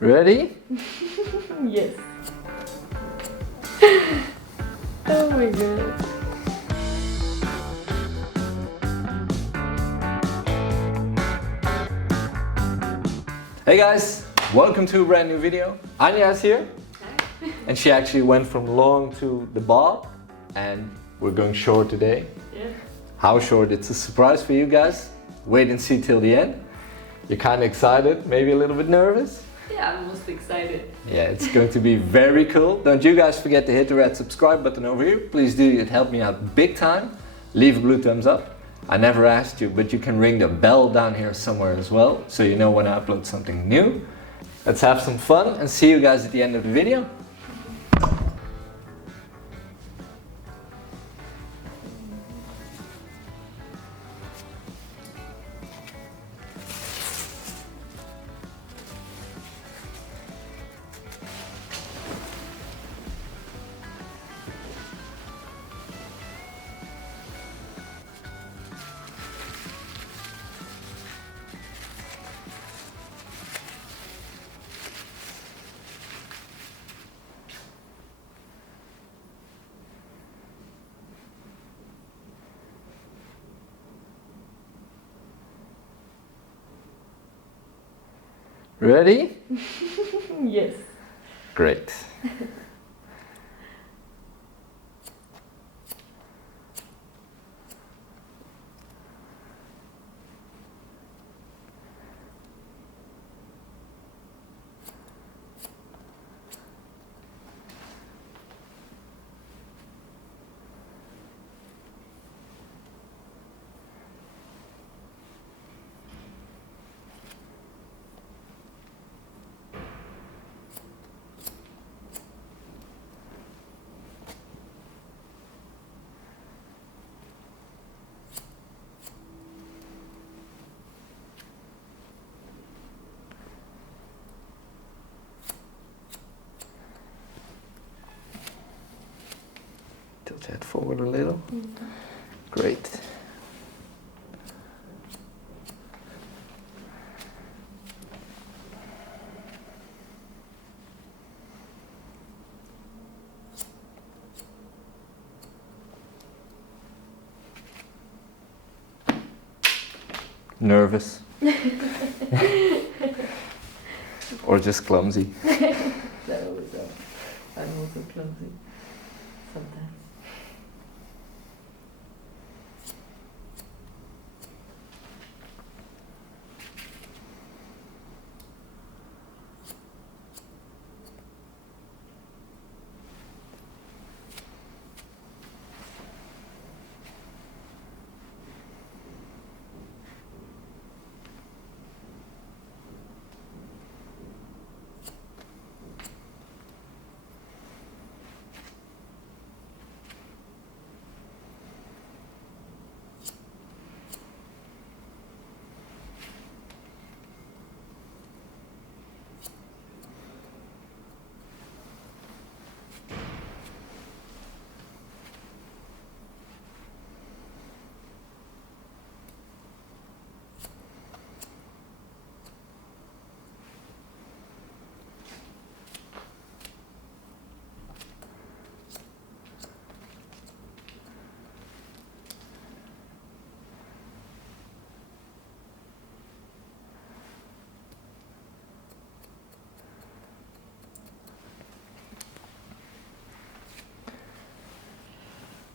Ready? Yes. Oh my god. Hey guys, welcome to a brand new video. Ania is here. Hi. And she actually went from long to the bob. And we're going short today. Yeah. How short? It's a surprise for you guys. Wait and see till the end. You're kind of excited, maybe a little bit nervous. Yeah, I'm most excited. Yeah, it's going to be very cool. Don't you guys forget to hit the red subscribe button over here. Please do, it helped me out big time. Leave a blue thumbs up. I never asked you, but you can ring the bell down here somewhere as well, so you know when I upload something new. Let's have some fun and see you guys at the end of the video. Ready? Yes. Great. Tilt your head forward a little. Great. Nervous. Or just clumsy. That was I'm also clumsy sometimes.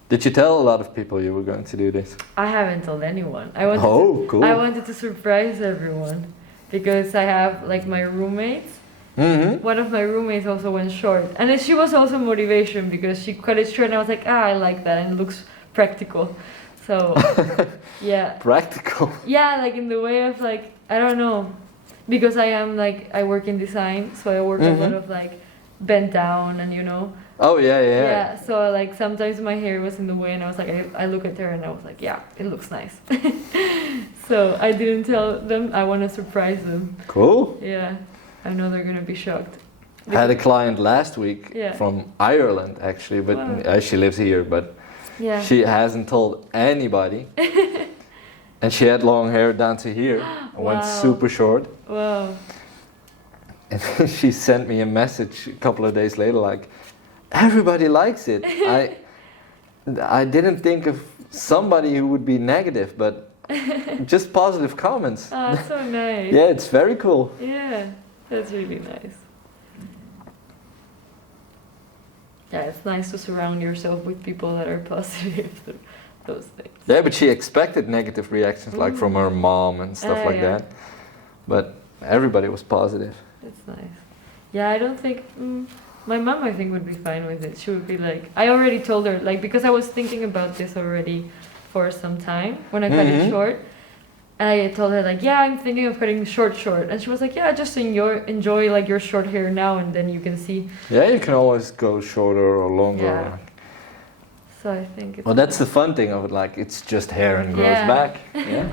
Did you tell a lot of people you were going to do this? I haven't told anyone. Cool. I wanted to surprise everyone because I have like my roommates. Mm-hmm. One of my roommates also went short, and then she was also motivation because she cut it short, and I was like, I like that, and it looks practical. So yeah. Practical. Yeah, like in the way of like I don't know, because I work in design, so I work a lot of like bent down and Oh yeah. Yeah, so like sometimes my hair was in the way, and I was like, I look at her and I was like, yeah, it looks nice. So I didn't tell them. I want to surprise them. Cool. Yeah, I know they're gonna be shocked. I had a client last week from Ireland actually, but she lives here, but she hasn't told anybody. And she had long hair down to here. Went super short. Wow. And she sent me a message a couple of days later like, everybody likes it. I didn't think of somebody who would be negative, but just positive comments. Oh, that's so nice. Yeah, it's very cool. Yeah, that's really nice. Yeah, it's nice to surround yourself with people that are positive to those things. Yeah, but she expected negative reactions like from her mom and stuff like that. But everybody was positive. That's nice. Yeah, I don't think... my mom, I think, would be fine with it. She would be like... I already told her, like, because I was thinking about this already for some time when I cut it short. And I told her, like, yeah, I'm thinking of cutting short. And she was like, yeah, just enjoy like, your short hair now, and then you can see. Yeah, you can always go shorter or longer. Yeah. So I think it's... Well, that's the fun thing of it, like, it's just hair and grows back. Yeah.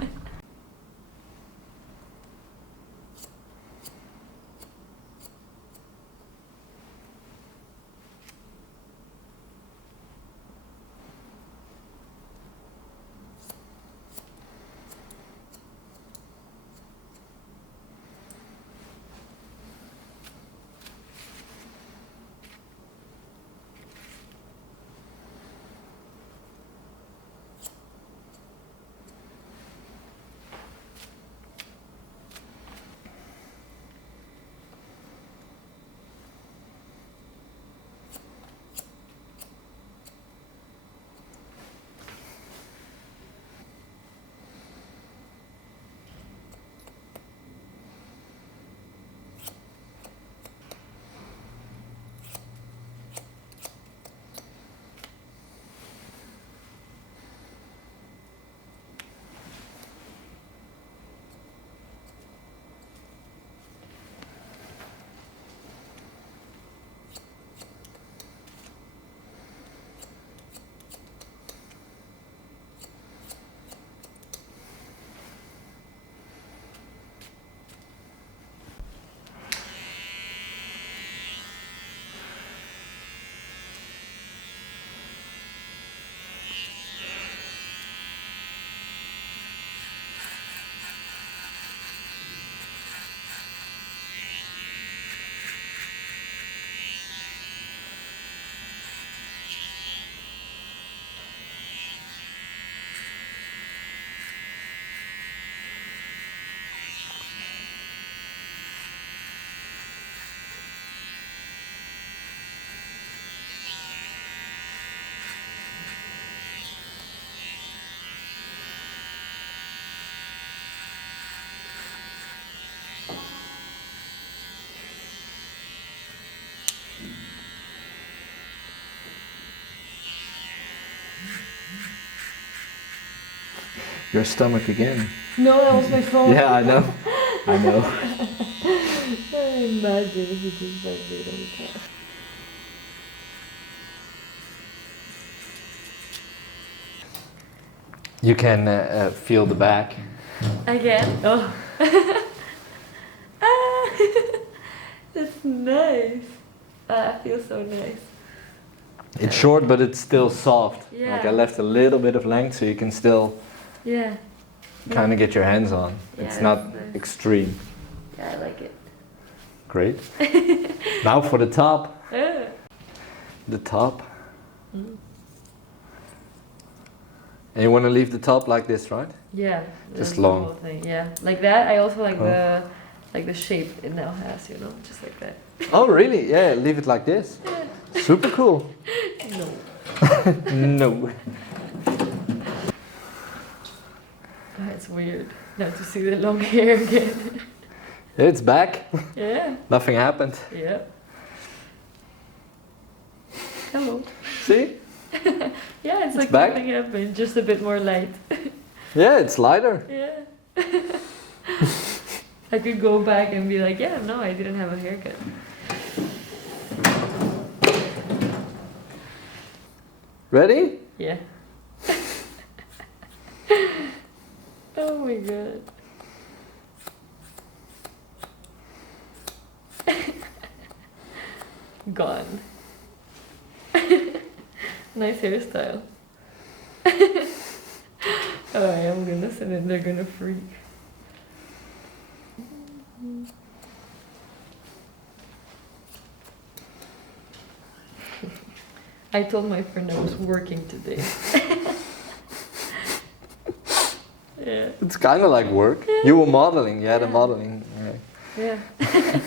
Your stomach again. No, that was my phone. Yeah, I know. I know. Imagine if it just vibrated all the time. You can feel the back. Again? Oh. That's nice. That feels so nice. It's short, but it's still soft. Yeah. Like I left a little bit of length, so you can still kind of get your hands on. Yeah, it's not nice. extreme. Yeah, I like it. Great. Now for the top. The top. Mm. And you want to leave the top like this, right? Yeah. Just the long. whole thing. Yeah, like that. I also like the shape it now has. You know, just like that. Oh, really? Yeah, leave it like this. Super cool. No. No. It's weird now to see the long hair again. It's back. Yeah. Nothing happened. Yeah. Hello. See? Yeah, it's like back. nothing happened, just a bit more light. Yeah, it's lighter. Yeah. I could go back and be like, yeah, no, I didn't have a haircut. Ready? Yeah. Oh my god. Gone. Nice hairstyle. Oh, I am gonna send it, they're gonna freak. I told my friend I was working today. Yeah. It's kind of like work. Yeah. You were modeling, yeah, the Yeah. modeling. Yeah. Yeah.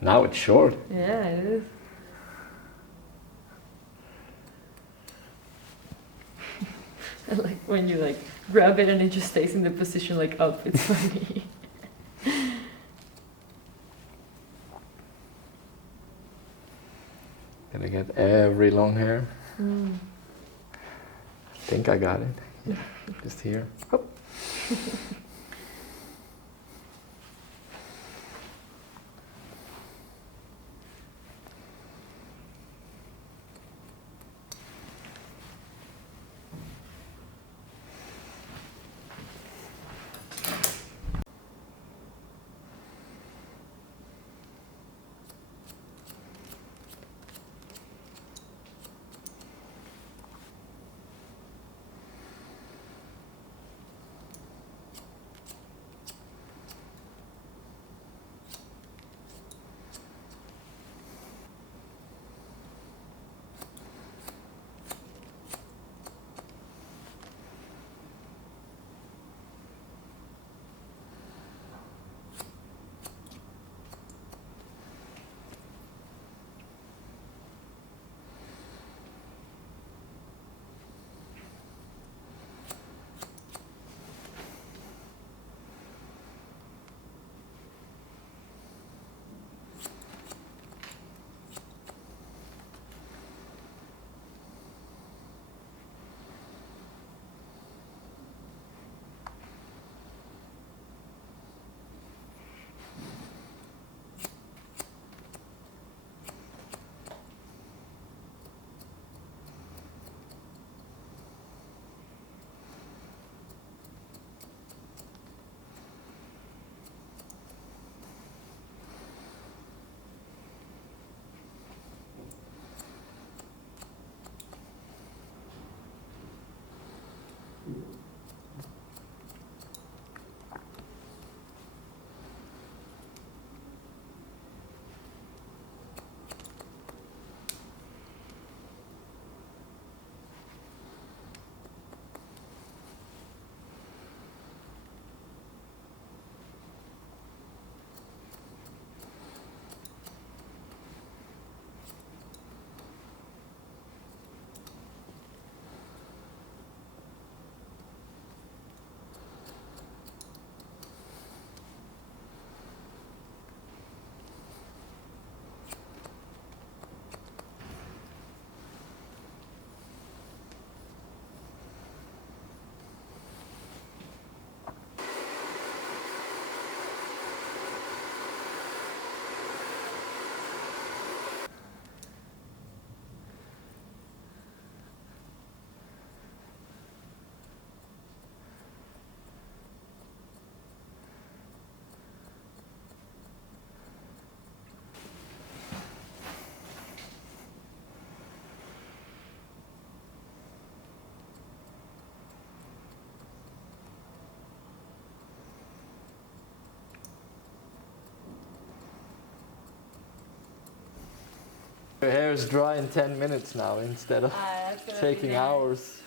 Now it's short. Yeah, it is. I like when you like grab it and it just stays in the position like up. It's funny. Gonna get every long hair. Mm. I think I got it. Yeah, just here. Hop. Your hair is dry in 10 minutes now instead of taking hours.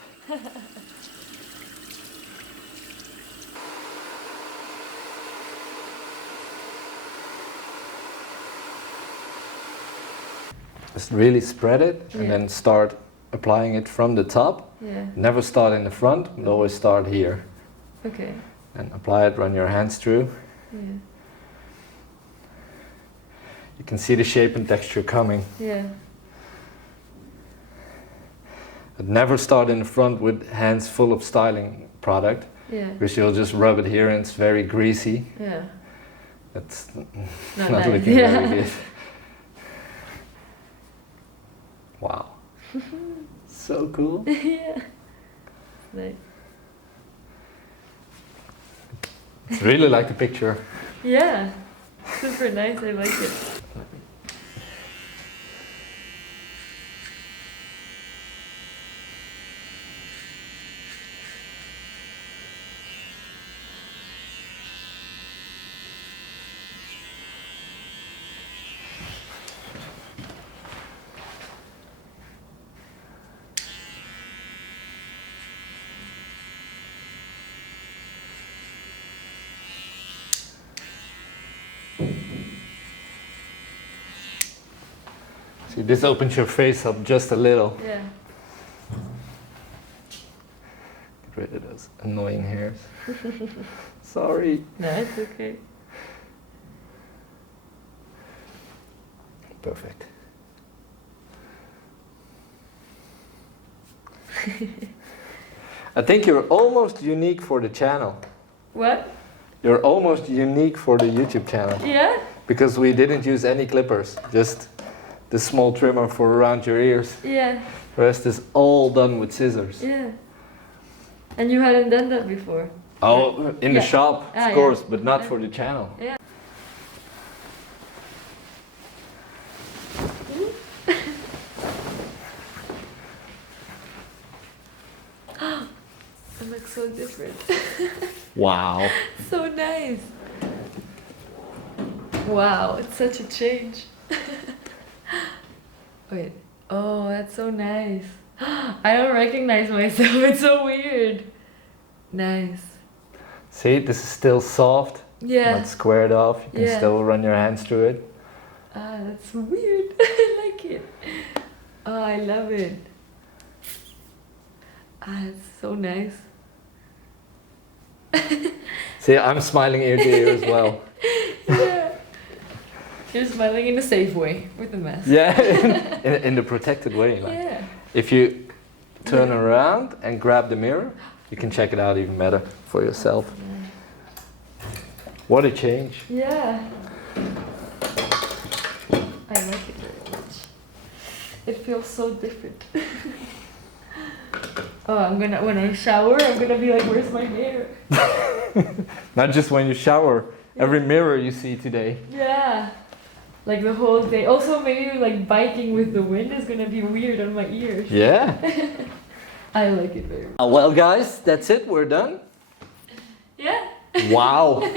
Just really spread it and then start applying it from the top. Yeah. Never start in the front, but always start here. Okay. And apply it, run your hands through. Yeah. You can see the shape and texture coming. Yeah. But never start in the front with hands full of styling product. Yeah. Because you'll just rub it here and it's very greasy. Yeah. That's Not not nice. looking very good. Wow. So cool. Yeah. Nice. It's really like the picture. Yeah. Super nice. I like it. See, this opens your face up just a little. Yeah. Get rid of those annoying hairs. Sorry. No, it's okay. Perfect. I think you're almost unique for the channel. What? You're almost unique for the YouTube channel. Yeah? Because we didn't use any clippers, just the small trimmer for around your ears. Yeah. The rest is all done with scissors. Yeah. And you hadn't done that before? Oh, in the Yeah. shop, Ah, of course, yeah. but not for the channel. Yeah. It looks so different. Wow. So nice. Wow, it's such a change. Wait. Oh, that's so nice. I don't recognize myself. It's so weird. Nice. See, this is still soft, Yeah. not squared off. You can Yeah. still run your hands through it. Ah, that's weird. I like it. Oh, I love it. Ah, it's so nice. See, I'm smiling ear to ear as well. Yeah. You're smiling in a safe way with a mask. Yeah, in the protected way. Like. Yeah. If you turn around and grab the mirror, you can check it out even better for yourself. What a change. Yeah. I like it very much. It feels so different. Oh, when I shower, I'm gonna be like, where's my hair? Not just when you shower, every mirror you see today. Yeah. Like the whole day. Also, maybe like biking with the wind is gonna be weird on my ears. Yeah. I like it very much. Well, guys, that's it. We're done. Yeah. Wow.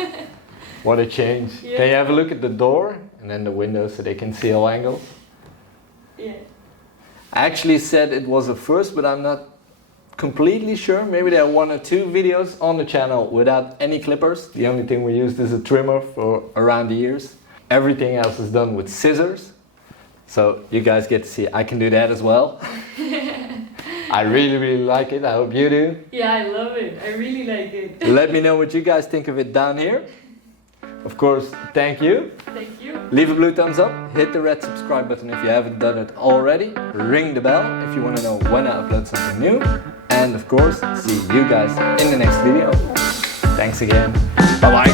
What a change. Yeah. Can you have a look at the door and then the window so they can see all angles? Yeah. I actually said it was a first, but I'm not completely sure. Maybe there are 1 or 2 videos on the channel without any clippers. The only thing we used is a trimmer for around the ears. Everything else is done with scissors. So you guys get to see I can do that as well. I really, really like it. I hope you do. Yeah, I love it. I really like it. Let me know what you guys think of it down here. Of course, thank you. Thank you. Leave a blue thumbs up, hit the red subscribe button if you haven't done it already, ring the bell if you want to know when I upload something new, and of course, see you guys in the next video. Thanks again. Bye bye.